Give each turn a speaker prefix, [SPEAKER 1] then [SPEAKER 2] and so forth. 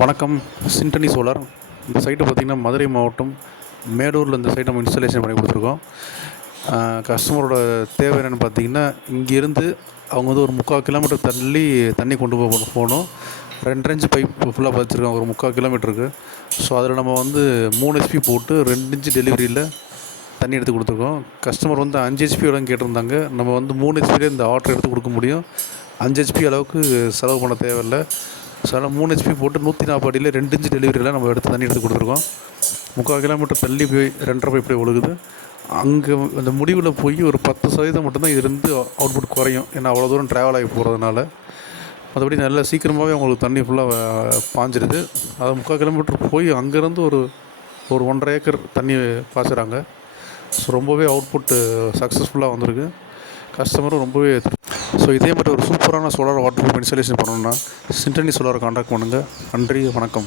[SPEAKER 1] வணக்கம் சிண்டனி சோலார் இந்த சைட்டு பார்த்திங்கன்னா மதுரை மாவட்டம் மேடூரில் இந்த சைட்டை நம்ம இன்ஸ்டாலேஷன் பண்ணி கொடுத்துருக்கோம். கஸ்டமரோட தேவை என்னென்னு பார்த்தீங்கன்னா இங்கேருந்து அவங்க வந்து ஒரு முக்கால் கிலோமீட்டர் தள்ளி தண்ணி கொண்டு போக போகணும். ரெண்டு இன்ச்சு பைப் ஃபுல்லாக பதிச்சிருக்காங்க ஒரு முக்கால் கிலோமீட்டருக்கு ஸோ அதில் நம்ம வந்து மூணு ஹெச்பி போட்டு ரெண்டு இன்ச்சு டெலிவரியில் தண்ணி எடுத்து கொடுத்துருக்கோம். கஸ்டமர் வந்து அஞ்சு ஹெச்பி அளவு கேட்டிருந்தாங்க. நம்ம வந்து மூணு ஹெச்பிலே இந்த ஆர்டர் எடுத்து கொடுக்க முடியும். அஞ்சு ஹெச்பி அளவுக்கு செலவு பண்ண தேவையில்லை. ஸோ அதனால் மூணு ஹெச்பி போட்டு நூற்றி நாற்பது அடியில் ரெண்டு இன்ச்சு டெலிவரியில் நம்ம எடுத்து தண்ணி எடுத்து கொடுத்துருக்கோம். முக்கால் கிலோமீட்டர் தள்ளி போய் ரெண்டரை போய் இப்படி ஒழுகுது. அங்கே அந்த முடிவில் போய் ஒரு பத்து சதவீதம் மட்டும்தான் இதுலேருந்து அவுட்புட் குறையும். ஏன்னா அவ்வளோ தூரம் ட்ராவல் ஆகி போகிறதுனால மற்றபடி நல்லா சீக்கிரமாகவே அவங்களுக்கு தண்ணி ஃபுல்லாக பாஞ்சிருது. அது முக்கால் கிலோமீட்டர் போய் அங்கேருந்து ஒரு ஒரு ஒன்றரை ஏக்கர் தண்ணி பாய்ச்சுறாங்க. ஸோ ரொம்பவே அவுட்புட்டு சக்ஸஸ்ஃபுல்லாக வந்திருக்கு. கஸ்டமரும் ரொம்பவே ஸோ இதே மாதிரி ஒரு சூப்பரான சோலார் வாட்டர் பம்ப் இன்ஸ்டாலேஷன் பண்ணணுன்னா சிண்டனி சோலார் காண்டாக்ட் பண்ணுங்கள் நன்றி வணக்கம்.